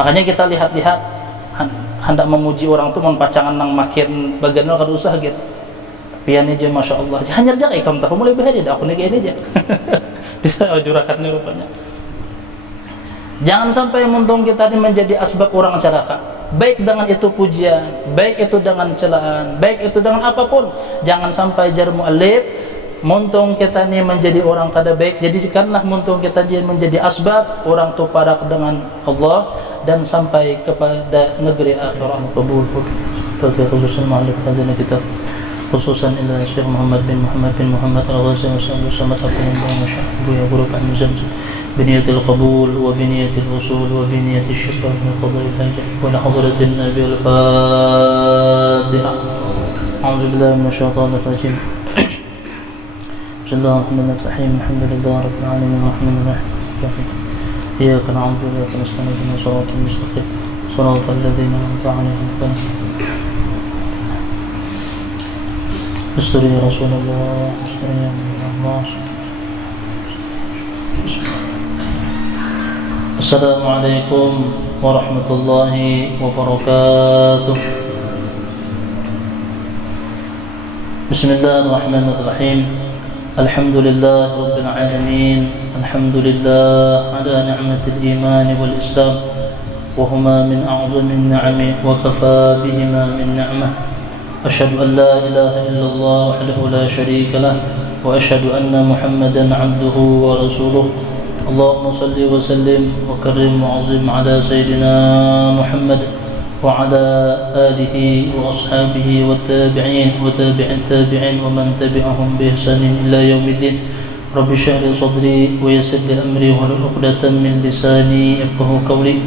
Makanya kita lihat-lihat hendak memuji orang tuh pacangan nang makin bagian kada usah gitu. Pian aja Masya Allah. Hanya jak ikam tahu mulai bahaya dah aku nih ini aja. Bisa jurakannya rupanya. Jangan sampai muntung kita ini menjadi asbab orang celaka. Baik dengan itu pujian, baik itu dengan celaan, baik itu dengan apapun. Jangan sampai jar muallif muntung kita ini menjadi orang kada baik. Jadikanlah muntung kita ini menjadi asbab orang tu parak dengan Allah dan sampai kepada negeri akhirat. Qabul pada khususan muallif hadana kitab, khususan ila Syekh Muhammad bin Muhammad Al-Ghazi wa Samad Abdul Masyhur ya guru Pak Muzam بنية القبول وبنية الوصول وبنية الشفاء من قضاء الحاجة ولحضرة النبي الفاتحة. أعوذ بالله من الشيطان الرجيم. بسم الله الرحمن الرحيم. الحمد لله رب العالمين الرحمن الرحيم. إياك نعبد وإياك نستعين اهدنا الصراط المستقيم صراط الذين أنعمت عليهم استر يا رسول الله استر يا الله. Assalamualaikum warahmatullahi wabarakatuh. Bismillahirrahmanirrahim. Alhamdulillah rabbil alamin. Alhamdulillah ala ni'matil iman wal islam wa huma min a'zamin ni'ami wa kafa bihima min ni'mah. Asyhadu an la ilaha illallah wahdahu la syarika lah wa asyhadu anna Muhammadan 'abduhu wa rasuluh. Allahumma salli wa sallim wa karrim wa azim ala sayyidina Muhammad wa ala alihi wa ashabihi wa tabi'in wa tabi'in tabi'in wa man tabi'ahum bi ihsanin ila yaumiddin. Rabbi shrah li sadri wa yassir li amri wa hlul 'uqdatam min lisani yafqahu qawli.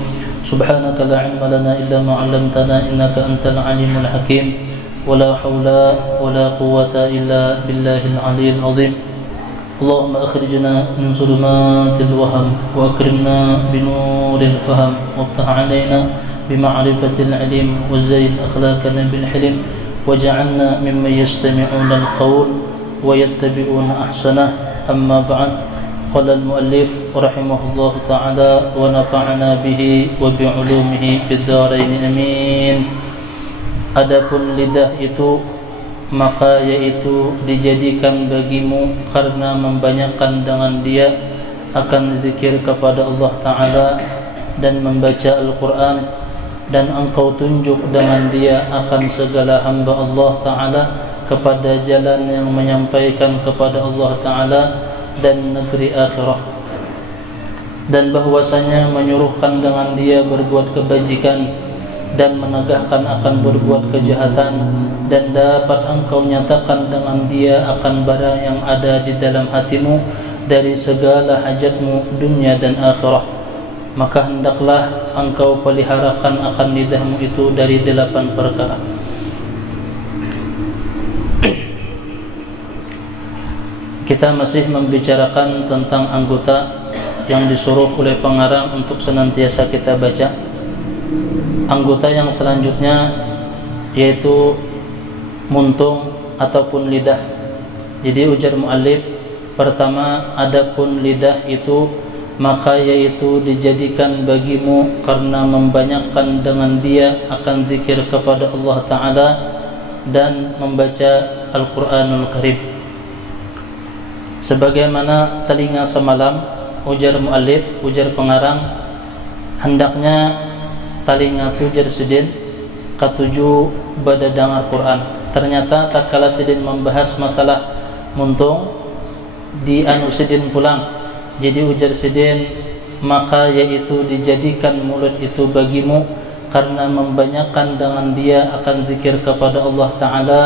Subhanaka la 'ilma lana illa ma 'allamtana innaka antal 'alimul hakim. Wa la hawla wa la quwwata illa billahil 'aliyyil 'azim. اللهم أخرجنا من ظلمات الوهم وأكرمنا بنور الفهم وافتح علينا بمعرفة العلم وزين أخلاقنا بالحلم واجعلنا ممن يستمعون القول ويتبعون أحسنه. أما بعد قال المؤلف رحمه الله تعالى ونفعنا به وبعلومه في الدارين آمين. Adapun lidah itu maka yaitu dijadikan bagimu karena membanyakkan dengan dia akan zikir kepada Allah Ta'ala dan membaca Al-Quran, dan engkau tunjuk dengan dia akan segala hamba Allah Ta'ala kepada jalan yang menyampaikan kepada Allah Ta'ala dan negeri akhirah, dan bahwasanya menyuruhkan dengan dia berbuat kebajikan dan menegahkan akan berbuat kejahatan, dan dapat engkau nyatakan dengan dia akan barang yang ada di dalam hatimu dari segala hajatmu dunia dan akhirah. Maka hendaklah engkau peliharakan akan lidahmu itu dari 8 perkara. Kita masih membicarakan tentang anggota yang disuruh oleh pengarang untuk senantiasa kita baca. Anggota yang selanjutnya yaitu muntung ataupun lidah. Jadi ujar muallif, pertama adapun lidah itu maka yaitu dijadikan bagimu karena membanyakkan dengan dia akan zikir kepada Allah Ta'ala dan membaca Al-Quranul Karim. Sebagaimana telinga semalam, ujar muallif, ujar pengarang, hendaknya talinga tujar sidin katuju pada dengar Quran. Ternyata tatkala sidin membahas masalah muntung di anu sidin pulang. Jadi ujar sidin, maka yaitu dijadikan mulut itu bagimu karena membanyakkan dengan dia akan zikir kepada Allah Ta'ala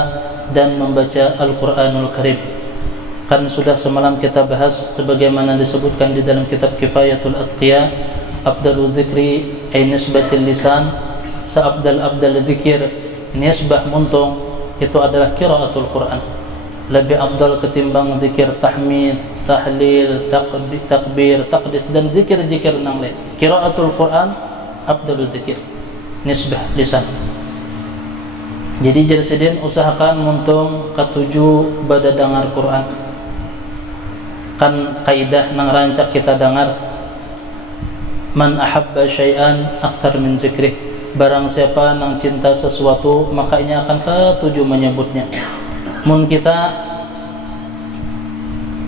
dan membaca Al-Quranul Karim. Kan sudah semalam kita bahas sebagaimana disebutkan di dalam kitab Kifayatul Atqiya, Abdalul Dzikri ay nisbatil lisan, seabdal dzikir nisbah muntung itu adalah qiraatul Quran. Lebih abdal ketimbang zikir tahmid, tahlil, takbir, taqdis dan zikir-zikir nang lain. Qiraatul Quran abdalul dzikir, nisbah lisan. Jadi jersidin usahakan muntung ketujuh pada dengar Quran. Kan kaidah nang rancak kita dengar, Man ahabba syai'an akthar min zikrih. Barang siapa nang cinta sesuatu, maka ia akan ketuju menyebutnya. Mun kita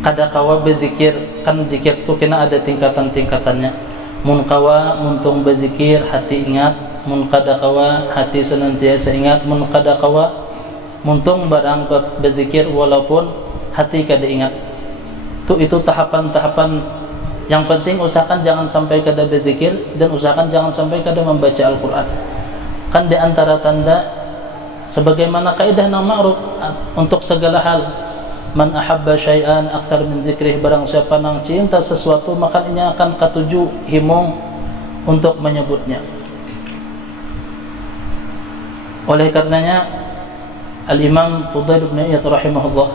kada kawa berzikir, kan zikir tu kena ada tingkatan-tingkatannya. Mun kawa muntung berzikir hati ingat, mun kada kawa hati senantiasa ingat, mun kada kawa muntung barang berzikir walaupun hati kada ingat. Itu tahapan-tahapan. Yang penting usahakan jangan sampai kada berzikir dan usahakan jangan sampai kada membaca Al-Quran. Kan di antara tanda sebagaimana kaidah nang ma'ruf untuk segala hal, man ahabba syai'an akthar min zikrih, barang siapa nang cinta sesuatu maka ia akan katuju himung untuk menyebutnya. Oleh karenanya Al-Imam Fudail bin Iyad rahimahullah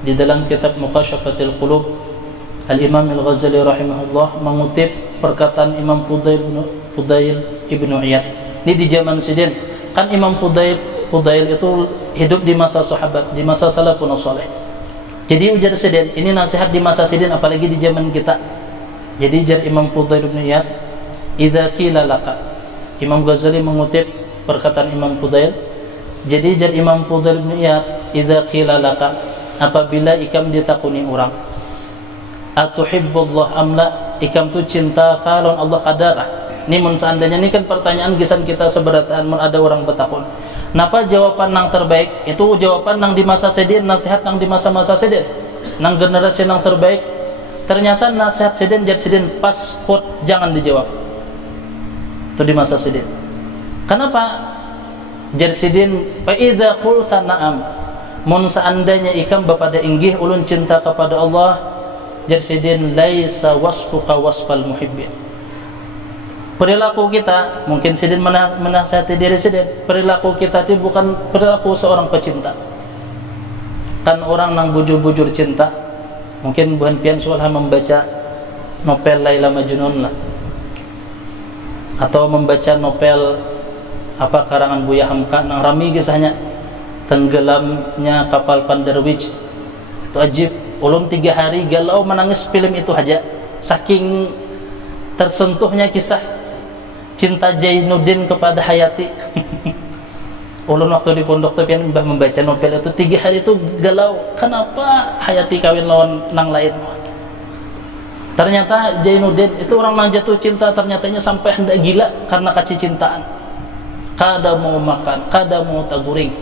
di dalam kitab Muqashafatul Qulub, Al-Imam Al-Ghazali rahimahullah mengutip perkataan Imam Fudail ibn Iyad. Ini di zaman sidin. Kan Imam Fudail itu hidup di masa sahabat, di masa salafun saleh. Jadi ujar sidin, ini nasihat di masa sidin apalagi di zaman kita. Jadi ujar Imam Fudail ibn Iyad, idza qila laka. Imam Ghazali mengutip perkataan Imam Fudail. Jadi ujar Imam Fudail ibn Iyad, idza qila laka, apabila ikam ditakuni orang, atuhibbullah amla, ikam tu cinta kalon Allah kadakah? Ini mun seandainya, ini kan pertanyaan gisan kita seberataan mun ada orang bertakun. Napa jawaban nang terbaik? Itu jawaban nang di masa sedin, nasihat nang di masa-masa sedin, nang generasi nang terbaik. Ternyata nasihat sedin jar sedin pas quote jangan dijawab. Itu di masa sedin. Kenapa? Jar sedin fa idza qulta na'am, mun seandainya ikam bapada inggih ulun cinta kepada Allah, jar sidin laisa wasfuka wasfal muhibbin. Perilaku kita, mungkin sidin menasihati diri sidin, perilaku kita itu bukan perilaku seorang pecinta. Kan orang nang bujur-bujur cinta, mungkin bukan pian sulah membaca novel Laila Majnun lah, atau membaca novel apa karangan Buya Hamka nang rami kisahnya tenggelamnya kapal Pandarwij. Itu ajib. Ulun 3 hari galau menangis film itu aja, saking tersentuhnya kisah cinta Jainuddin kepada Hayati. Ulun waktu di pondok tapi mbah membaca novel itu 3 hari itu galau, kenapa Hayati kawin lawan nang lain. Ternyata Jainuddin itu orang nang jatuh cinta, ternyatanya sampai hendak gila karena kecintaan. Kada mau makan, kada mau taguring.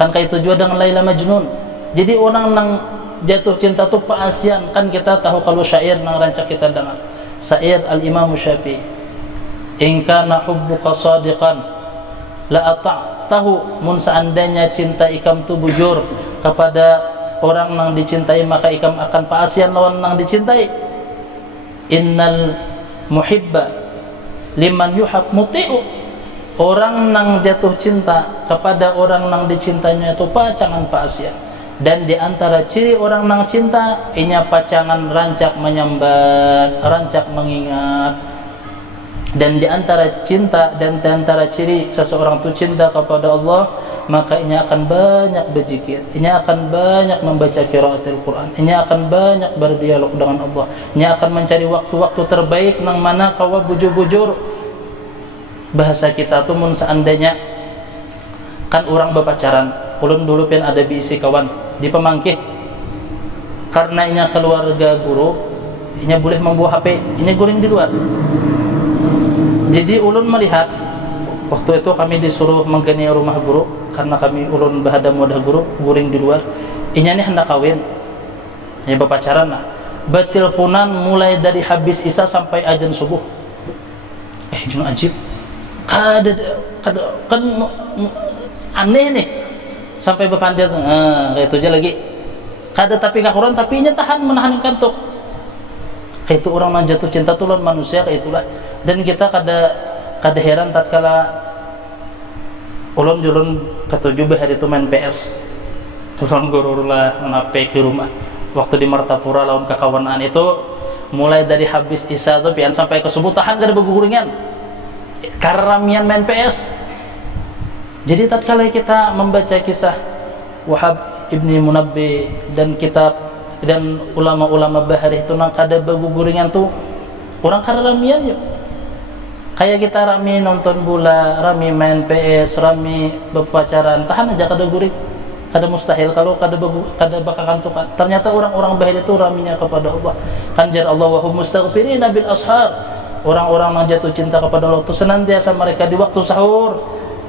Kan kayak itu juga dengan Laila Majnun. Jadi orang nang jatuh cinta tu paasian. Kan kita tahu kalau syair nang rancak kita dengar syair Al-Imam Syafi'i, in kana hubbuka sadiqan la ata'tahu, mun seandainya cinta ikam tu bujur kepada orang nang dicintai maka ikam akan paasian lawan nang dicintai. Innal muhibba liman yuhab muti'u, orang nang jatuh cinta kepada orang nang dicintainya itu pacangan paasian. Dan di antara ciri orang nang cinta, inya pacangan rancak menyambat, rancak mengingat. Dan di antara cinta dan di antara ciri seseorang itu cinta kepada Allah, maka inya akan banyak berzikir, inya akan banyak membaca qiraatul Quran, inya akan banyak berdialog dengan Allah, inya akan mencari waktu-waktu terbaik nang mana kawa bujur-bujur. Bahasa kita tuh mun seandainya kan orang berpacaran, ulun dulu pian ada biisi kawan di Pemangkih, karena inya keluarga guru, inya boleh membawa HP, inya guring di luar. Jadi ulun melihat waktu itu kami disuruh menggani rumah guru, karena kami ulun bahada mudah guru, guring di luar. Inya ni hendak kawin, inya berpacaran lah, betilpunan mulai dari habis isya sampai azan subuh. Jun ajib, kada kan aneh nih. Sampai berpandil, kayak itu aja lagi. Kada tapi nggak kurang, tapi nya tahan menahan kantuk. Kayak itu orang yang jatuh cinta tuh lawan manusia kayak itulah. Dan kita kada heran tatkala ulun ketujuh hari itu main PS. Ulun guru lah menapek di rumah. Waktu di Martapura lawan kekawanan itu mulai dari habis isya tuh pian sampai ke subuh tahan kada beguguringan. Karena ramian main PS. Jadi tatkala kita membaca kisah Wahab Ibni Munabbi dan kitab dan ulama-ulama bahari itu nang kada beguguringan tuh Orang kada ramian yuk. Kayak kita rami nonton bola, rami main PS, rami berpacaran, tahan aja kada gurik. Kada mustahil kalau kada bakakan tukan. Ternyata orang-orang baik itu raminya kepada Allah. Kanjar Allah wa hum mustaghfirina bil ashar. Orang-orang yang jatuh cinta kepada Allah itu senantiasa mereka di waktu sahur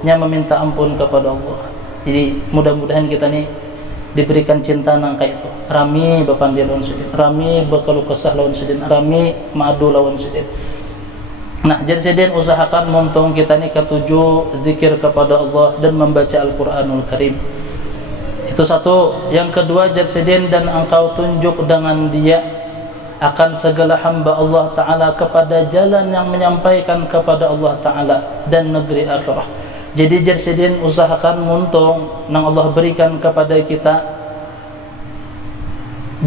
nya meminta ampun kepada Allah. Jadi mudah-mudahan kita nih diberikan cinta nang kayak itu. Rami bapandir lawan sedin, rami bakalu kesah lawan sedin, rami madu lawan sedin. Nah, jadi sedin usahakan montong kita nih ketujuh zikir kepada Allah dan membaca Al-Qur'anul Karim. Itu satu. Yang kedua, jarsedin dan engkau tunjuk dengan dia akan segala hamba Allah Ta'ala kepada jalan yang menyampaikan kepada Allah Ta'ala dan negeri akhirah. Jadi jarsedin usahakan muntung yang Allah berikan kepada kita,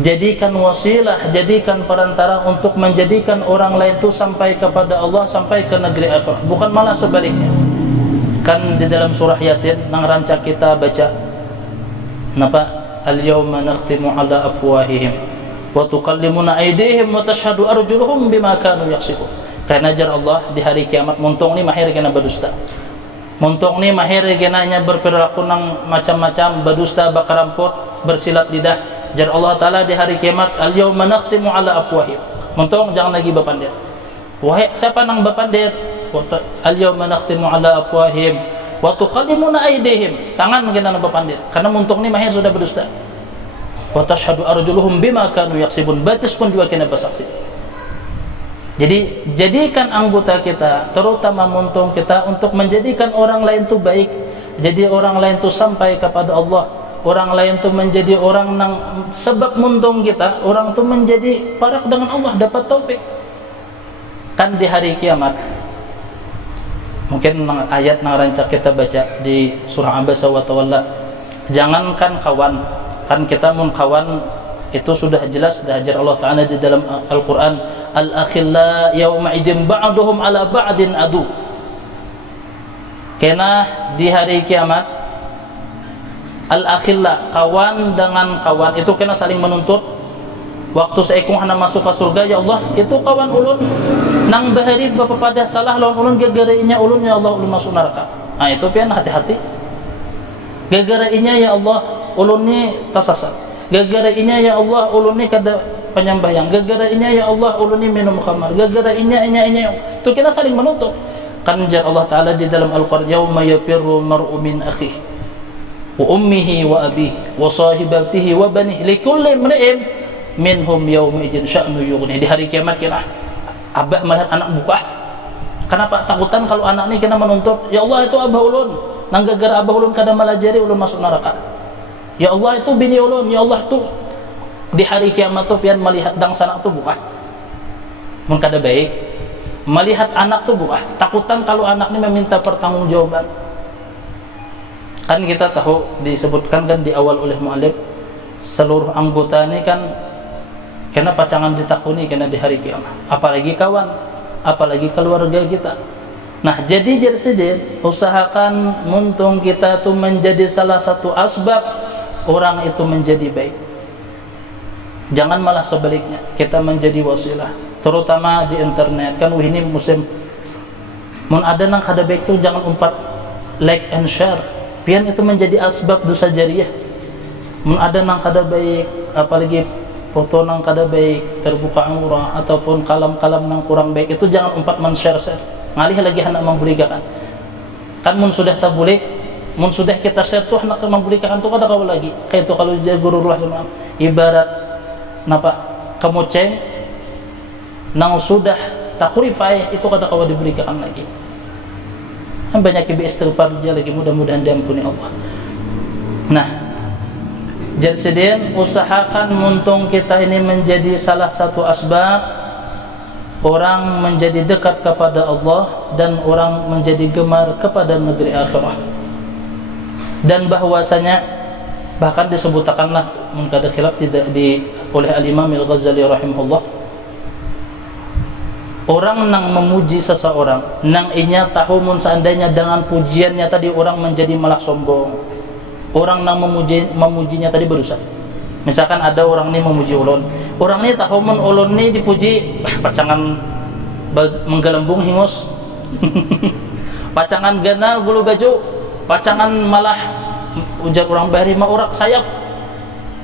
jadikan wasilah, jadikan perantara untuk menjadikan orang lain itu sampai kepada Allah, sampai ke negeri akhirah, bukan malah sebaliknya. Kan di dalam surah Yasin yang rancak kita baca, napa al-yawma nakhtimu ala afwahihim wa tukallimuna aydihim wa tashhadu arjuluhum bima kanu yaksibun. Karena jar Allah di hari kiamat muntung ni mahir kena berdusta, muntung ni mahir kena nya berperilaku nang macam-macam, berdusta, bakarampot, bersilat lidah. Jar Allah Ta'ala di hari kiamat, al-yawma nakhtimu ala afwahihim, muntung jangan lagi bapandir. Wahai siapa nang bapandir? Al-yawma nakhtimu ala afwahihim wa tuqaddimuna aydihim, tangan kena bapandir karena muntung ni mahir sudah berdusta. Wa tashhadu arjuluhum bima kanu yaksibun, batis pun juga kena bersaksi. Jadi jadikan anggota kita, terutama muntung kita, untuk menjadikan orang lain itu baik, jadi orang lain itu sampai kepada Allah, orang lain itu menjadi orang nang sebab muntung kita, orang itu menjadi parak dengan Allah, dapat taufik. Kan di hari kiamat mungkin ayat yang rancak kita baca di surah Abasa wa Tawalla, jangankan kawan, kan kita mun kawan itu sudah jelas dah ajar Allah Ta'ala di dalam Al-Quran, al-akhilla yawma idin ba'duhum ala ba'din adu. Kena di hari kiamat al-akhilla, kawan dengan kawan itu kena saling menuntut. Waktu seekung hana masuk ke surga, ya Allah itu kawan ulun nang bahari bapa pada salah lawan ulun, gegara-inya ulun ya Allah ulun masuk neraka. Nah itu pian hati-hati. Gegara-inya ya Allah ulun ni tasasat, gegara-inya ya Allah ulun ni kada penyambahyang, gegara-inya ya Allah ulun ni minum khamar, gegara-inya itu kita saling menuntut. Kan jar Allah Ta'ala di dalam Al-Qur'an, yauma yafirru mar'u min akhihi wa ummihi wa abihi wa sahibatihi wa banihi likulli imri'in minhum yawma idin sya'nu yughni. Di hari kiamat kena abah melihat anak buka. Kenapa? Takutan kalau anak ini kena menuntut, ya Allah itu abah ulun, nang gara abah ulun kada malajari ulun masuk neraka. Ya Allah itu bini ulun, ya Allah itu. Di hari kiamat tu pian melihat dang sanak tu buka. Mun kada baik melihat anak tu buka. Takutan kalau anak ini meminta pertanggungjawaban. Kan kita tahu disebutkan kan di awal oleh mu'alif, seluruh anggota ini kan kena pacangan ditakuni kena di hari kiamat, apalagi kawan, apalagi keluarga kita. Nah jadi jarsidin usahakan muntung kita tu menjadi salah satu asbab orang itu menjadi baik, jangan malah sebaliknya kita menjadi wasilah. Terutama di internet kan ini musim mun ada nang kada baik tu jangan umpat like and share, pian itu menjadi asbab dosa jariah. Mun ada nang kada baik, apalagi foto nang kada baik, terbuka aurat ataupun kalam-kalam nang kurang baik, itu jangan umpat men-share, ngalih lagi hendak membulikakan. Kan mun sudah tabulik, mun sudah kita share tuh hendak membulikakan tuh kada kau lagi. Kayak itu kalau Gurullah sama ibarat napa kemuceng nang sudah takuripai itu kada kau dibulikakan lagi. Kan banyak istighfar dia lagi, mudah-mudahan diampuni Allah. Nah, jarsidin usahakan muntung kita ini menjadi salah satu asbab orang menjadi dekat kepada Allah dan orang menjadi gemar kepada negeri akhirah. Dan bahwasanya bahkan disebutkanlah mun kada khilaf oleh al-Imam Al-Ghazali rahimahullah, orang nang memuji seseorang nang inya tahu mun seandainya dengan pujiannya tadi orang menjadi malah sombong, orang nang memujinya tadi berusaha. Misalkan ada orang ni memuji ulun, orang ni tahu mun ulun ni dipuji, pacangan menggelembung hingus. Pacangan ganal bulu baju, pacangan malah ujar orang bahari mah urak sayap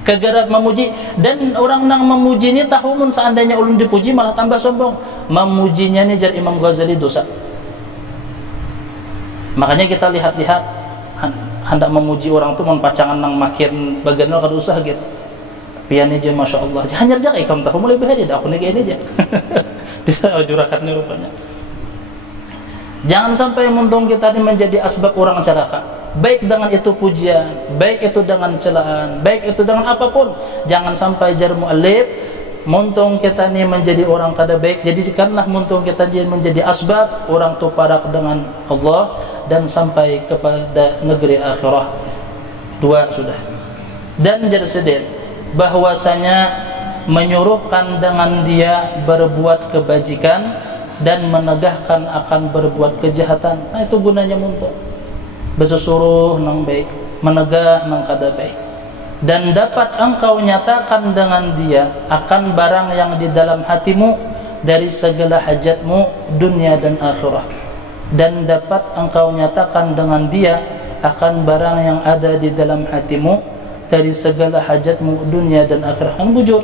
kegara memuji. Dan orang nang memuji ini tahu mun seandainya ulun dipuji malah tambah sombong. Memujinya ni jar Imam Ghazali dosa. Makanya kita lihat-lihat hendak memuji orang tu mun pacangan nang makin baganal kada usah gitu. Pian aja Masya Allah. Hanya aja ikam tahu mulai bahari dah aku ni ini aja. Bisa jurakat ni rupanya. Jangan sampai muntung kita ini menjadi asbab orang celaka. Baik dengan itu pujian, baik itu dengan celaan, baik itu dengan apapun. Jangan sampai jar mu'allif muntung kita ini menjadi orang kada baik. Jadikanlah muntung kita ini menjadi asbab orang tu parak dengan Allah dan sampai kepada negeri akhirah. Dua sudah. Dan jadi sedih bahwasanya menyuruhkan dengan dia berbuat kebajikan dan menegahkan akan berbuat kejahatan. Nah itu gunanya muntung. Bersuruh nang baik, menegah nang kada baik. Dan dapat engkau nyatakan dengan dia akan barang yang di dalam hatimu dari segala hajatmu dunia dan akhirah. Dan dapat engkau nyatakan dengan dia akan barang yang ada di dalam hatimu dari segala hajatmu dunia dan akhirah. Kan bujur.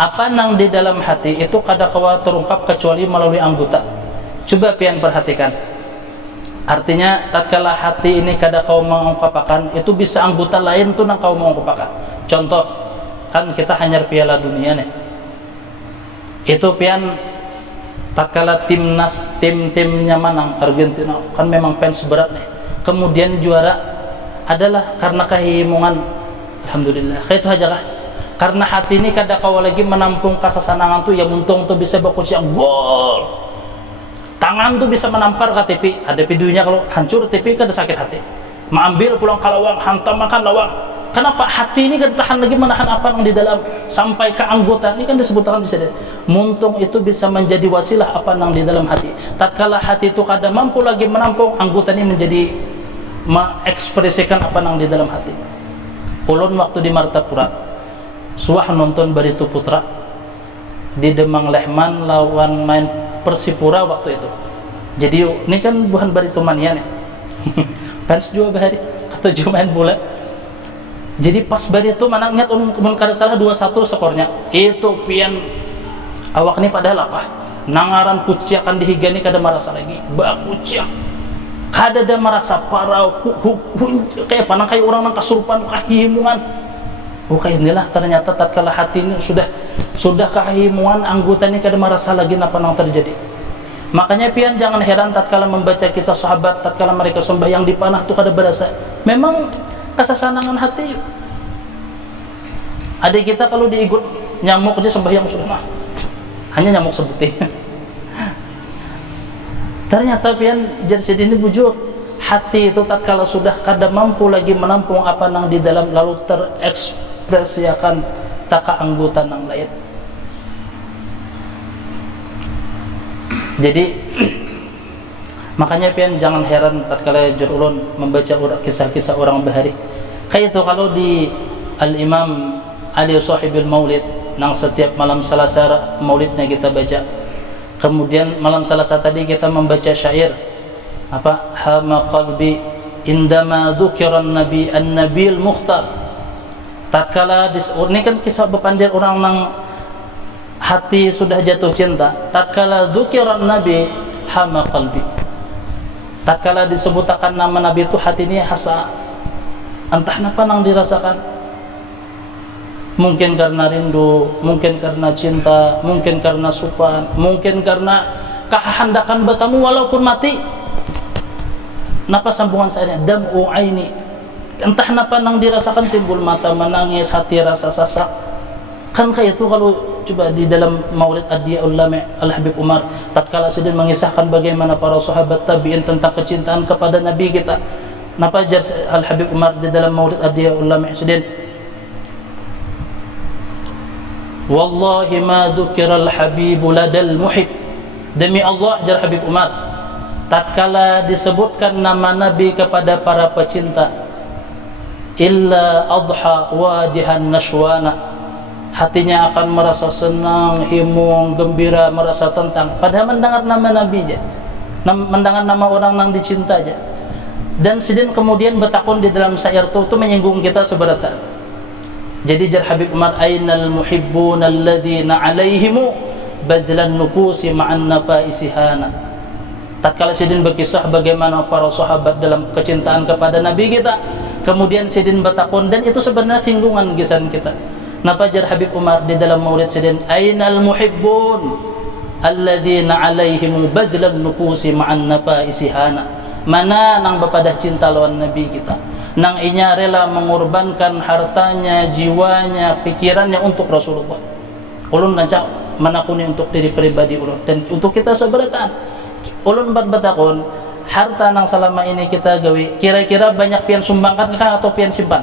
Apa nang di dalam hati itu kada kawa terungkap kecuali melalui anggota. Coba pian perhatikan. Artinya tatkala hati ini kada kau mengungkapkan, itu bisa anggota lain tuh nang kau mengungkapkan. Contoh, kan kita hanya piala dunia nih. Itu pian tatkala timnas tim-timnya menang Argentina, kan memang fans berat nih. Kemudian juara adalah karena kehimungan. Alhamdulillah. Kayak itu aja kah? Karena hati ini kada kau lagi menampung kasasanangan tu, ya muntung tu bisa bakuciak gol. Tangan tu bisa menampar ke TV. Ada videonya kalau hancur TV kada sakit hati. Mengambil pulang kalawang, hantam makan lawang. Kenapa hati ini kada tahan lagi menahan apa yang di dalam sampai ke anggota. Ini kan disebutkan di sini. Muntung itu bisa menjadi wasilah apa yang di dalam hati. Tatkala hati itu kada mampu lagi menampung, anggota ini menjadi mengekspresikan apa yang di dalam hati. Ulun waktu di Martapura suah nonton Barito Putra di Demang Lehman lawan main Persipura waktu itu. Jadi ini kan bukan Barito mania nih. Fans juga bahari ketujuh main bola. Jadi pas Barito mana ingat mun kada salah 2-1 skornya. Itu pian awak ni padahal apa? Nangaran kuciakan dihigani kada merasa lagi. Ba kuciak. Kada ada merasa parau kayak panang kayak orang nang kasurupan kahimungan. Kayak inilah ternyata tatkala hati ini sudah kehimungan, anggota ini kada merasa lagi apa yang terjadi. Makanya pian jangan heran tatkala membaca kisah sahabat tatkala mereka sembahyang di panah tu kada berasa. Memang kasasanangan hati. Adik kita kalau diikut nyamuk aja sembahyang sudah nah. Hanya nyamuk sebutih. Ternyata pian jadi sedini bujur. Hati itu tatkala sudah kada mampu lagi menampung apa yang di dalam lalu terekspresiakan taka anggota yang lain. Jadi makanya pian jangan heran tatkala jurulun membaca kisah-kisah orang bahari. Kayak itu kalau di Al-Imam Ali Sahibil Maulid nang setiap malam Selasa maulidnya kita baca. Kemudian malam Selasa tadi kita membaca syair apa hama qalbi indama dzukira an-nabi an-nabil mukhtar. Tatkala ini kan kisah bepandir orang nang hati sudah jatuh cinta. Tatkala dzukira an-nabi hama qalbi. Tatkala disebutkan nama nabi itu hati ini hasa entah napa nang dirasakan. Mungkin karena rindu, mungkin karena cinta, mungkin karena supan, mungkin karena kehendakan batamu walaupun mati. Napa sambungan saya dam'u aini. Entah napa nang dirasakan, timbul mata menangis, hati rasa sasak. Kan kayak itu kalau coba di dalam Maulid Ad-Diyaul Lami' Al-Habib Umar tatkala sedang mengisahkan bagaimana para sahabat tabi'in tentang kecintaan kepada Nabi kita. Napa jar Al-Habib Umar di dalam Maulid Ad-Diyaul Lami' sedang wallahi ma dzukiral habibu ladal muhib. Demi Allah jar Habib Umar, tatkala disebutkan nama Nabi kepada para pecinta, illa adha wadihan nashwana, hatinya akan merasa senang, himung, gembira, merasa tentang. Padahal mendengar nama Nabi aja, mendengar nama orang yang dicinta aja. Dan sidin kemudian bertakun di dalam syair itu menyinggung kita seberata. Jadi jar Habib Umar, ainal muhibbun alladzina alaihimu badlan nufusi ma'an nafaisihana. Tatkala sidin berkisah bagaimana para sahabat dalam kecintaan kepada Nabi kita, kemudian sidin bertakun, dan itu sebenarnya singgungan kisah kita. Napa jar Habib Umar di dalam maulid sidin, ainal muhibbun alladzina alaihimu badlan nufusi ma'an nafaisihana. Mana nang bepadah cinta lawan Nabi kita, nang inya rela mengorbankan hartanya, jiwanya, pikirannya untuk Rasulullah. Ulun rancak menakuni untuk diri pribadi ulun dan untuk kita seberataan. Ulun berbatakun, harta nang selama ini kita gawi, kira-kira banyak pian sumbangkan kah atau pian simpan?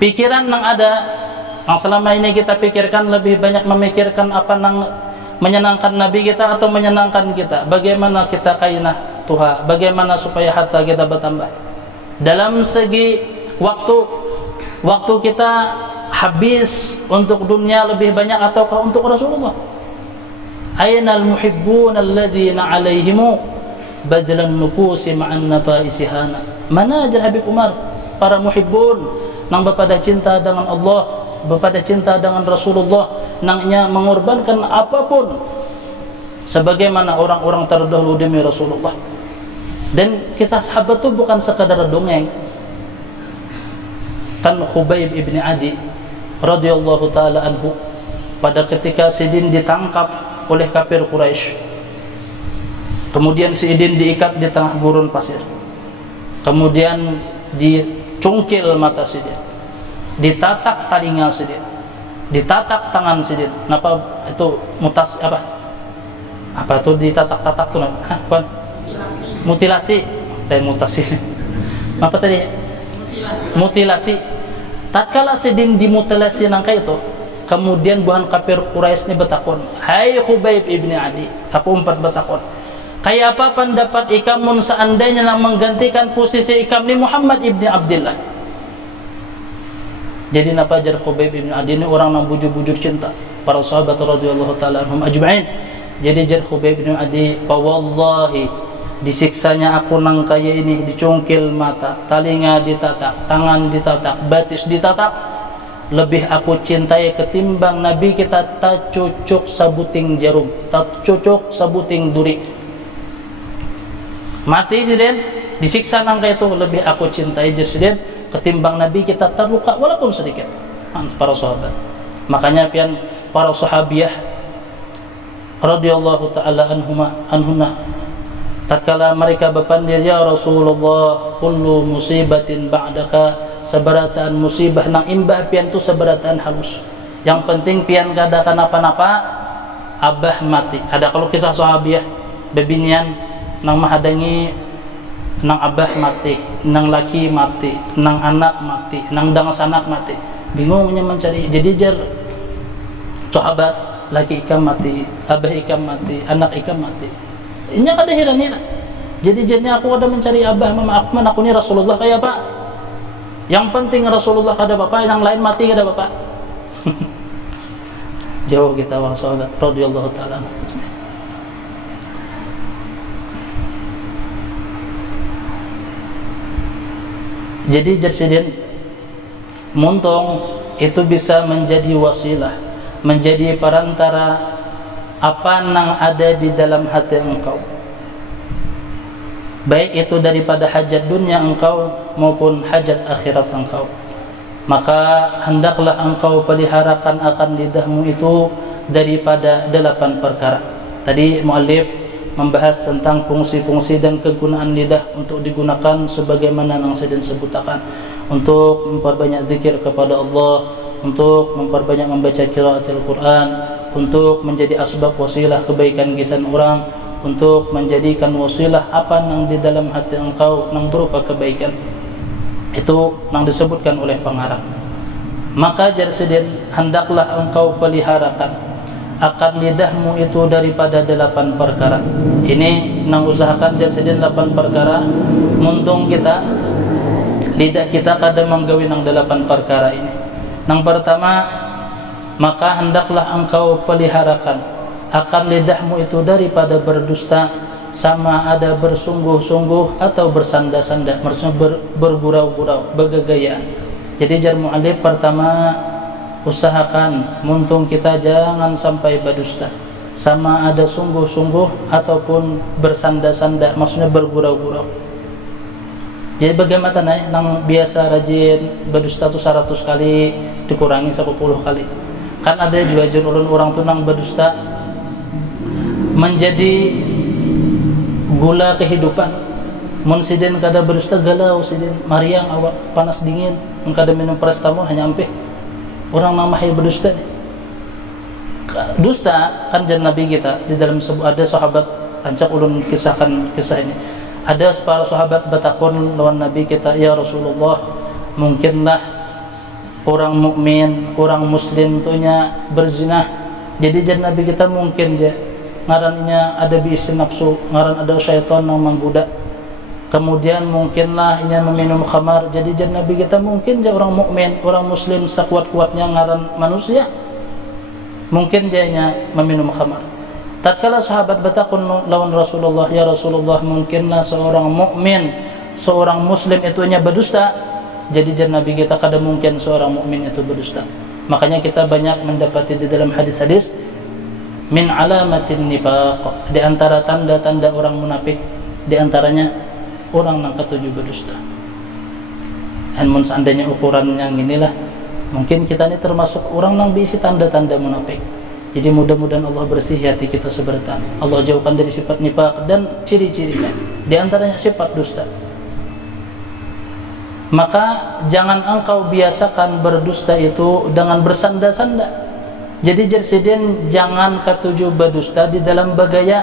Pikiran nang ada, nang selama ini kita pikirkan lebih banyak memikirkan apa nang menyenangkan Nabi kita atau menyenangkan kita? Bagaimana kita kainah Tuhan? Bagaimana supaya harta kita bertambah? Dalam segi waktu kita habis untuk dunia lebih banyak ataukah untuk Rasulullah? Ainal muhibbun alladzina alaihimu badlan nufusi ma'an nafaisihana. Mana jar Habib Umar para muhibbun nang bepada cinta dengan Allah, bepada cinta dengan Rasulullah, nangnya mengorbankan apapun sebagaimana orang-orang terdahulu demi Rasulullah. Dan kisah sahabat itu bukan sekadar dongeng. Kan Khubayb ibni Adi radhiyallahu taala anhu, pada ketika sidin ditangkap oleh kafir Quraisy, kemudian sidin diikat di tengah gurun pasir, kemudian dicungkil mata sidin, ditatak telinga sidin, ditatak tangan sidin. Napa itu mutas apa itu ditatak-tatak tuh? Hah, mutilasi. Mutasi. Apa tadi? Mutilasi. Tatkala sidin dimutilasi nangka itu, kemudian buhan kafir Quraisy ini bertakun, hai Khubayb ibni Adi, aku umpat bertakun, kayak apa pendapat ikamun seandainya yang menggantikan posisi ikam ni Muhammad ibni Abdullah? Jadi napa jar Khubayb ibni Adi ini orang yang bujur-bujur cinta para sahabat radhiyallahu taala anhum ajma'in. Jadi jar Khubayb ibni Adi, fa wallahi disiksanya aku nang kaya ini, dicungkil mata, telinga ditatak, tangan ditatak, batis ditatak, lebih aku cintai ketimbang Nabi kita tak cucuk sabuting jarum, tak cucuk sabuting duri. Mati sidin, disiksa nangka itu lebih aku cintai sidin ketimbang Nabi kita terluka walaupun sedikit. Para sahabat. Makanya pian para sahabiah radhiyallahu taala anhunna, tatkala mereka berpandir, ya Rasulullah, kullu musibatin ba'daka, seberataan musibah nang imbah pian tu seberataan halus. Yang penting pian kada kenapa-napa, abah mati. Ada kalau kisah sahabiah bebinian nang mahadangi nang abah mati, nang laki mati, nang anak mati, nang dangas anak mati. Bingungnya mencari. Jadi jar sahabat, laki ikam mati, abah ikam mati, anak ikam mati. Ini kada heran-heran. Jadi jadinya aku ada mencari abah mama aku ni Rasulullah kayak apa? Yang penting Rasulullah kada bapak, yang lain mati kada bapak. Jauh kita wang sahabat radhiyallahu taala. Jadi jersidin muntung itu bisa menjadi wasilah, menjadi perantara apa yang ada di dalam hati engkau, baik itu daripada hajat dunia engkau maupun hajat akhirat engkau. Maka hendaklah engkau peliharakan akan lidahmu itu daripada 8 perkara. Tadi muallif membahas tentang fungsi-fungsi dan kegunaan lidah untuk digunakan sebagaimana yang saya sebutkan, untuk memperbanyak zikir kepada Allah, untuk memperbanyak membaca qiraatul Quran, untuk menjadi asbab wasilah kebaikan gisan orang, untuk menjadikan wasilah apa yang di dalam hati engkau yang berupa kebaikan. Itu yang disebutkan oleh pengarang. Maka jarsidin hendaklah engkau peliharakan akan lidahmu itu daripada 8 perkara. Ini nang usahakan jarsidin 8 perkara. Muntung kita lidah kita kada menggawi nang 8 perkara ini. Nang pertama, maka hendaklah engkau peliharakan akan lidahmu itu daripada berdusta, sama ada bersungguh-sungguh atau bersanda-sanda, maksudnya bergurau-gurau, bergegayaan. Jadi jar mu'allif, pertama usahakan muntung kita jangan sampai berdusta, sama ada sungguh-sungguh ataupun bersanda-sanda, maksudnya bergurau-gurau. Jadi bagaimana nang biasa rajin berdusta tu 100 kali dikurangi 10 kali. Kan ada juga ulun orang tu nang berdusta menjadi gula kehidupan. Mun sidin kada berdusta galau sidin, mariang awak panas dingin, mun kada minum paracetamol hanya ampeh. Orang nang mahir berdusta ni. Dusta kan jan Nabi kita di dalam ada sahabat, ancak ulun kisahkan kisah ini. Ada para sahabat bertakun lawan Nabi kita, ya Rasulullah, mungkinlah orang mukmin, orang muslim tuhnya berzina. Jadi jan Nabi kita mungkin je ngarannya ada biisi nafsu, ngaran ada syaitan yang menggoda. Kemudian mungkinlah inya meminum khamar. Jadi jan Nabi kita mungkin je orang mukmin, orang muslim sekuat-kuatnya ngaran manusia, mungkin janya meminum khamar. Tatkala sahabat bertakun lawan Rasulullah, ya Rasulullah, mungkinlah seorang mukmin, seorang muslim itunya berdusta. Jadi jan Nabi kita kada mungkin seorang mukmin itu berdusta. Makanya kita banyak mendapati di dalam hadis-hadis min alamatin nifaq, di antara tanda-tanda orang munafik, di antaranya orang yang ketujuh berdusta. Dan mun seandainya ukuran yang inilah, mungkin kita ini termasuk orang yang berisi tanda-tanda munafik. Jadi mudah-mudahan Allah bersih hati kita seberatan. Allah jauhkan dari sifat nifaq dan ciri-cirinya. Di antaranya sifat dusta. Maka jangan engkau biasakan berdusta itu dengan bersanda-sanda. Jadi jersidin jangan ketujuh berdusta di dalam bergaya.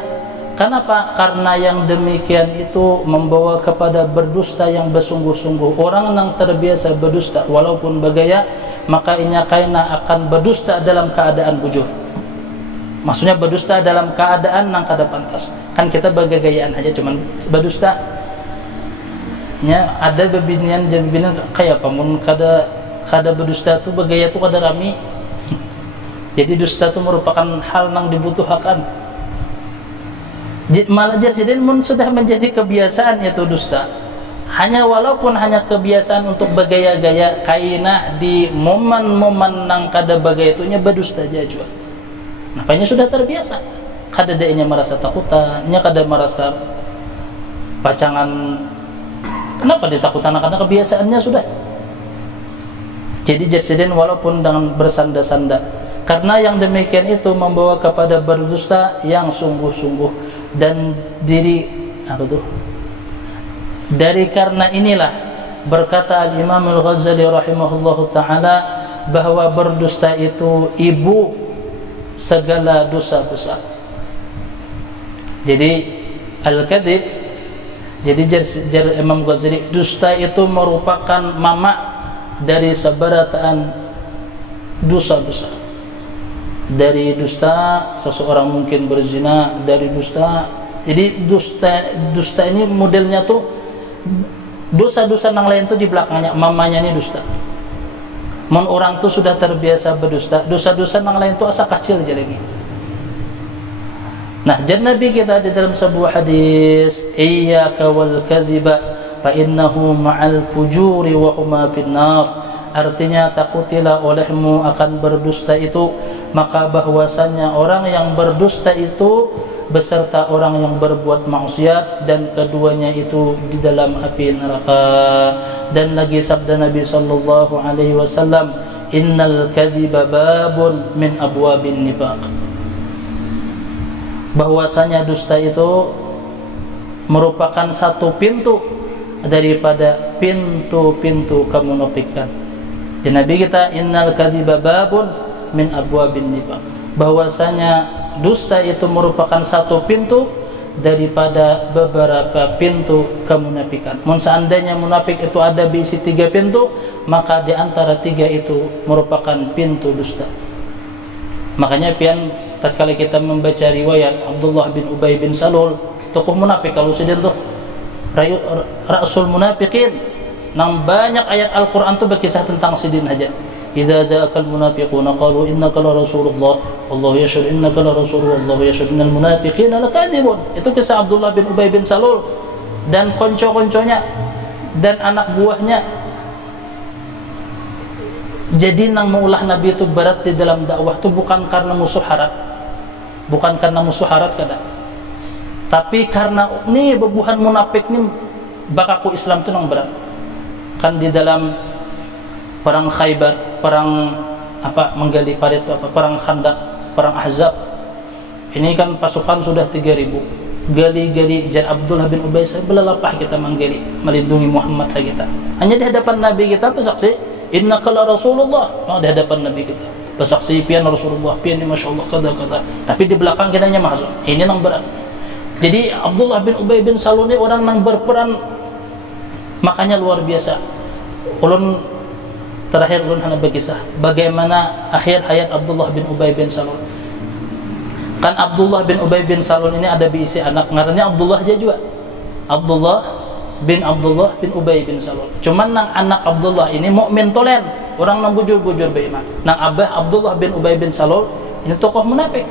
Kenapa? Karena yang demikian itu membawa kepada berdusta yang bersungguh-sungguh. Orang yang terbiasa berdusta walaupun bergaya, maka inya kaina akan berdusta dalam keadaan bujur. Maksudnya berdusta dalam keadaan nang kada pantas. Kan kita bergayaan aja cuman berdusta. Nya ada bebinian kayak apa mun kada berdusta tu bergaya tu kada rami. Jadi dusta tu merupakan hal nang dibutuhkan. Malah jadi mun sudah menjadi kebiasaan itu dusta. Hanya walaupun hanya kebiasaan untuk bergaya-gaya, kainah di momen-momen nang kada bergaya itunya berdusta aja juga. Makanya sudah terbiasa. Kada denya merasa takutan, nya kada merasa pacangan. Kenapa ditakutan? Karena kebiasaannya sudah. Jadi jasiden walaupun dengan bersanda-sanda. Karena yang demikian itu membawa kepada berdusta yang sungguh-sungguh dan dari karena inilah berkata Al-Imam Al-Ghazali rahimahullahu taala bahwa berdusta itu ibu segala dosa besar. Jadi al-kadzib, jadi jar Imam Ghazali, dusta itu merupakan mama dari seberataan dosa besar. Dari dusta seseorang mungkin berzina, dari dusta. Jadi dusta ini modelnya tuh dosa-dosa yang lain tuh di belakangnya, mamanya ini dusta. Mun orang tuh sudah terbiasa berdusta, dosa-dosa yang lain tuh asa kecil aja lagi. Nah, jan Nabi kita di dalam sebuah hadis, iyyaka wal kadhiba fa innahu ma'al fujuri wa huma finnar. Artinya takutilah olehmu akan berdusta itu, maka bahwasanya orang yang berdusta itu beserta orang yang berbuat maksiat dan keduanya itu di dalam api neraka. Dan lagi sabda Nabi sallallahu alaihi wasallam, innal kadhiba babun min abwabin nifaq. Bahwasanya dusta itu merupakan satu pintu daripada pintu-pintu kemunafikan. Dan Nabi kita, innal kadhiba babun min abwabin nifaq. Bahwasanya dusta itu merupakan satu pintu daripada beberapa pintu kemunafikan. Mun seandainya munafik itu ada berisi 3 pintu, maka di antara 3 itu merupakan pintu dusta. Makanya pian tatkala kita membaca riwayat Abdullah bin Ubay bin Salul, tokoh munafik kalau sedih tuh Rasul Munafiqin, nang banyak ayat Al-Quran tuh berkisah tentang sidin aja. idza ja'akal munafiquna qalu innaka la rasulullah wallahu yashhadu innaka la rasul wallahu yashhadu innal munafiqina lakadzibun. Itu kisah Abdullah bin Ubay bin Salul dan konco-konconya dan anak buahnya. Jadi nang maulah Nabi itu berat di dalam dakwah itu bukan karena musuh harat, bukan karena musuh harat kada, tapi karena nih bebuhan munafik nih bakaku Islam itu nang berat. Kan di dalam perang Khaybar, perang apa menggali parit apa, perang Khandaq, perang Ahzab, ini kan pasukan sudah 3.000, gali-gali jar Abdullah bin Ubay belalapah kita menggali melindungi Muhammad kita. Hanya di hadapan Nabi kita bersaksi innaka la rasulullah, di hadapan Nabi kita bersaksi pian Rasulullah, pian ni masyaallah kata-kata, tapi di belakang kita hanya masuk. Ini nang berat. Jadi Abdullah bin Ubay bin Salul ini orang nang berperan, makanya luar biasa. Ulun terakhir ulun hanya berkisah bagaimana akhir hayat Abdullah bin Ubay bin Salul. Kan Abdullah bin Ubay bin Salul ini ada berisi anak, ngarannya Abdullah aja juga. Abdullah bin Ubay bin Salul. Cuman nang anak Abdullah ini mukmin tolen, orang nang bujur-bujur beriman. Nang abah Abdullah bin Ubay bin Salul ini tokoh munafik.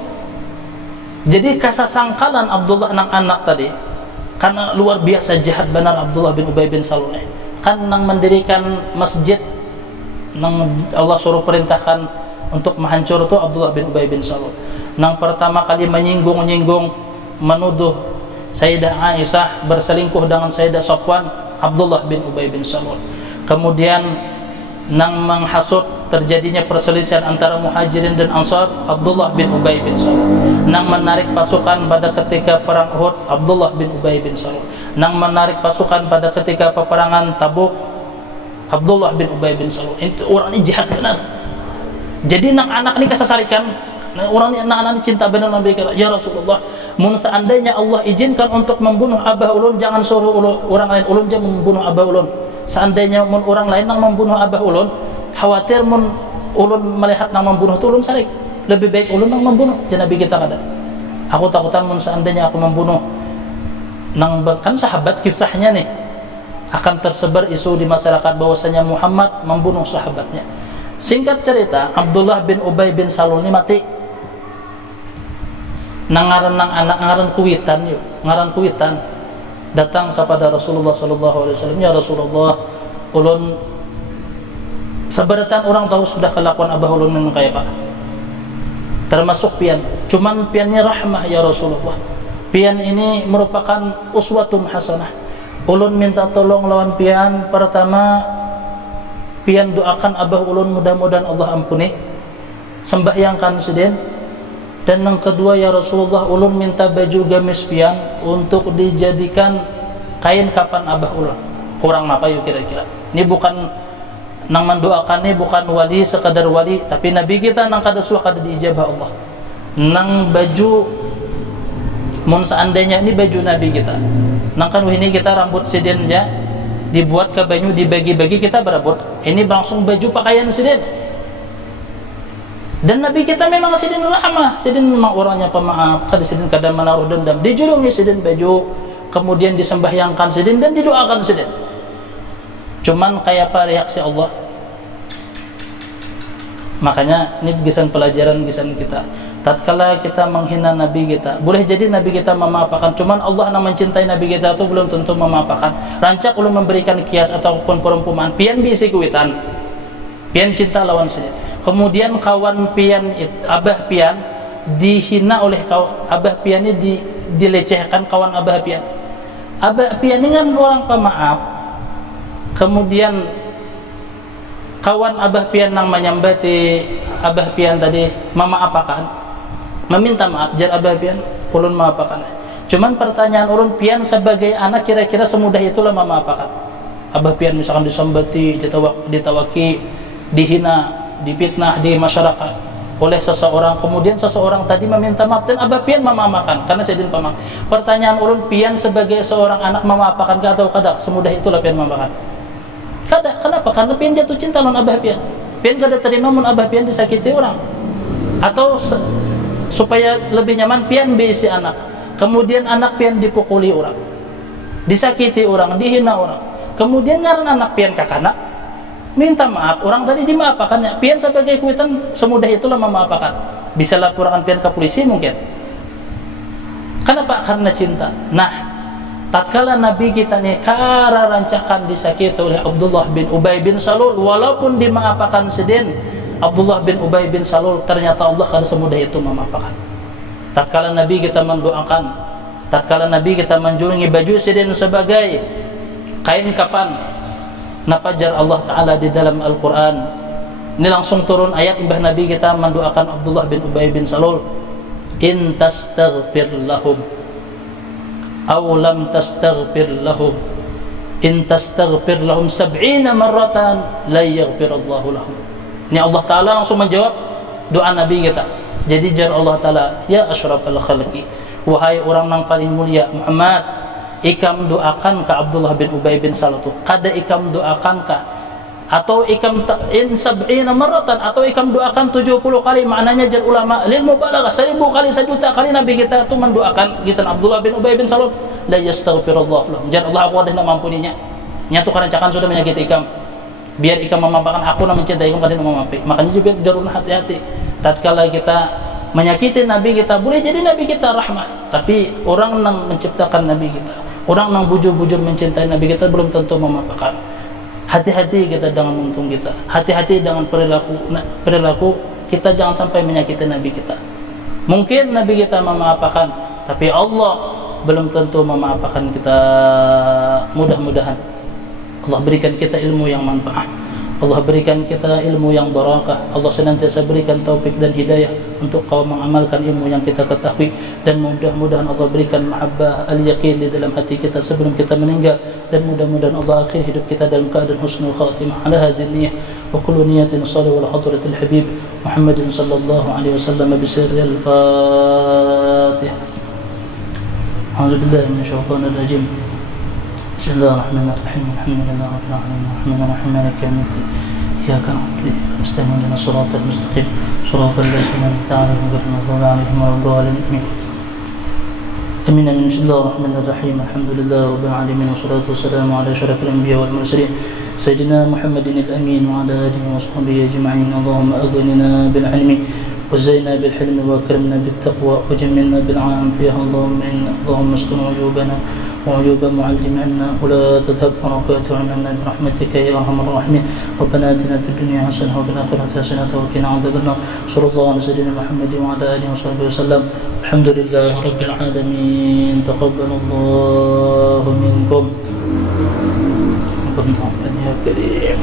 Jadi kasasangkalan Abdullah nang anak tadi, karena luar biasa jahat benar Abdullah bin Ubay bin Salul ini. Kan nang mendirikan masjid, nang Allah suruh perintahkan untuk menghancur itu Abdullah bin Ubay bin Salul. Nang pertama kali menyinggung menuduh Sayyidah Aisyah berselingkuh dengan Sayyidah Safwan, Abdullah bin Ubay bin Salul. Kemudian nang menghasut terjadinya perselisihan antara Muhajirin dan Ansar, Abdullah bin Ubay bin Salul. Nang menarik pasukan pada ketika perang Uhud, Abdullah bin Ubay bin Salul. Nang menarik pasukan pada ketika peperangan Tabuk, Abdullah bin Ubay bin Salul. Itu orang ini jahat benar. Jadi nang anak ini kasasarikan, orang ini anak-anak ini cinta benar Nabi kata, ya Rasulullah, mun seandainya Allah izinkan untuk membunuh abah ulun, jangan suruh orang lain, ulun jangan membunuh abah ulun. Seandainya mun orang lain nang membunuh abah ulun, khawatir mun ulun melihat nang membunuh itu ulun sarik. Lebih baik ulun nang membunuh. Jadi Nabi kita kata, aku takutan mun seandainya aku membunuh nang, kan sahabat kisahnya nih akan tersebar isu di masyarakat bahwasanya Muhammad membunuh sahabatnya. Singkat cerita, Abdullah bin Ubay bin Salul ini mati. Nang anak kuitan yuk, ngaran kuitan datang kepada Rasulullah sallallahu alaihi wasallam, ya Rasulullah, ulun seberatan orang tahu sudah kelakuan abah ulun yang kayak pak, termasuk pian, cuman piannya rahmah ya Rasulullah. Pian ini merupakan uswatun hasanah. Ulun minta tolong lawan pian. Pertama, pian doakan abah ulun mudah-mudahan Allah ampuni, sembahyangkan siden. Dan yang kedua ya Rasulullah, ulun minta baju gamis pian untuk dijadikan kain kapan abah ulun. Kurang apa yuk kira-kira? Ini bukan nang mendoakan, ini bukan wali sekadar wali, tapi Nabi kita nang kada suah kada diijabah Allah. Nang baju, mun seandainya ini baju Nabi kita, nang kan ini kita rambut siden ya, dibuat ke banyu dibagi-bagi kita berebut. Ini langsung baju pakaian siden. Dan Nabi kita memang sidin rahmah, sidin memang orangnya pemaaf, kada sidin kada menaruh dendam. Dijulungi sidin baju, kemudian disembahyangkan sidin dan didoakan sidin. Cuman kayak apa reaksi Allah? Makanya ini gisan pelajaran gisan kita. Tatkala kita menghina Nabi kita, boleh jadi Nabi kita memaafkan, cuman Allah yang mencintai Nabi kita itu belum tentu memaafkan. Rancak ulun memberikan kias ataupun perumpamaan, pian bisi kuitan, pian cinta lawan sidin. Kemudian kawan pian, abah pian dihina oleh abah pian ini, dilecehkan kawan abah pian. Abah pian ini kan orang pemaaf. Kemudian kawan abah pian yang menyambati abah pian tadi memaapakan, meminta maaf jar abah pian, ulun maapakan. Cuman pertanyaan ulun, pian sebagai anak kira-kira semudah itulah memaapakan. Abah pian misalkan disambati, ditawaki, dihina, dipitnah di masyarakat oleh seseorang, kemudian seseorang tadi meminta maaf dan abah pian memaafkan karena sidin pemaaf. Pertanyaan ulun, pian sebagai seorang anak memaafkan atau kada semudah itulah pian memaafkan? Kada. Kenapa? Karena pian jatuh cinta lawan abah pian. Pian kada terima mun abah pian disakiti orang, atau supaya lebih nyaman pian bisi anak, kemudian anak pian dipukuli orang, disakiti orang, dihina orang, kemudian ngaran anak pian kakana, minta maaf, orang tadi dimaafkannya. Pian sebagai kuitan semudah itulah memaafkan. Bisa laporkan pian ke polisi mungkin. Kenapa? Karena cinta. Nah, tatkala Nabi kita nih rancangkan disakiti oleh Abdullah bin Ubay bin Salul, walaupun dimaafkan sedin Abdullah bin Ubay bin Salul, ternyata Allah kan semudah itu memaafkan. Tatkala Nabi kita mendoakan, tatkala Nabi kita menjulungi baju sedin sebagai kain kapan, napajar Allah Ta'ala di dalam Al-Quran. Ini langsung turun ayat imbah Nabi kita mendoakan Abdullah bin Ubay bin Salul, in tastaghfir lahum aw lam tastaghfir lahum in tastaghfir lahum 70 marratan la yaghfirallahu lahum. Ini Allah Ta'ala langsung menjawab doa Nabi kita. Jadi jar Allah Ta'ala, ya asyrafal khalqi, wahai orang yang paling mulia Muhammad, ikam doakan ke Abdullah bin Ubay bin Salul tu, kada ikam doakan ka, atau ikam in 70 marratan, atau ikam doakan 70 kali. Maknanya jar ulama lil mubalaghah, 1000 kali, 1.000 kali Nabi kita tu mendoakan gisan Abdullah bin Ubay bin Salul, la yastaghfirullah lahum. Jar Allah, aku ada nak mampuninya. Nyatu karancakan sudah menyakiti ikam, biar ikam memaafkan aku nak mencintai ikam, kada nak memaafkan. Makanya juga jarun hati-hati. Tatkala kita menyakiti Nabi kita, boleh jadi Nabi kita rahmah, tapi orang yang menciptakan Nabi kita, orang yang bujur-bujur mencintai Nabi kita, belum tentu memaafkan. Hati-hati kita dengan untung kita, hati-hati dengan perilaku kita, jangan sampai menyakiti Nabi kita. Mungkin Nabi kita memaafkan, tapi Allah belum tentu memaafkan kita. Mudah-mudahan Allah berikan kita ilmu yang manfaat, Allah berikan kita ilmu yang barakah, Allah senantiasa berikan taufik dan hidayah untuk kau mengamalkan ilmu yang kita ketahui, dan mudah-mudahan Allah berikan mahabbah al-yaqin di dalam hati kita sebelum kita meninggal, dan mudah-mudahan Allah akhir hidup kita dalam keadaan husnul khatimah. Ala hadhihi niyyah wa kullu niyatin salih wal hadratil habib Muhammadin sallallahu alaihi wasallam bisirril Fatihah. A'udzu billahi minasyaitonir rajim. Bismillahirrahmanirrahim. Alhamdulillahi rabbil alamin. Arrahmanirrahim. Maliki yaumiddin. Iyyaka na'budu wa iyyaka nasta'in. Ihdinas siratal mustaqim. Siratal ladzina an'amta 'alaihim ghairil maghdubi 'alaihim waladdallin. Amin. Bismillahirrahmanirrahim. Alhamdulillahi rabbil alamin. Wassalatu wassalamu ala asyrafil anbiya'i wal mursalin sayyidina Muhammadin al-amin wa ala alihi wa sahbihi ajma'in. Allahumma aghnina bil 'ilmi وزينا بالحلم وأكرمنا بالتقوى وجملنا بالعافية. اللهم استر عيوبنا وعيوب معلمنا ولا تذهب بركات عنا برحمتك يا أرحم الراحمين. ربنا آتنا في الدنيا حسنة وفي الآخرة حسنة وقنا عذاب النار. صلى الله على سيدنا محمد وعلى آله وصحبه وسلم. الحمد لله رب العالمين. تقبل الله منكم. يا كريم.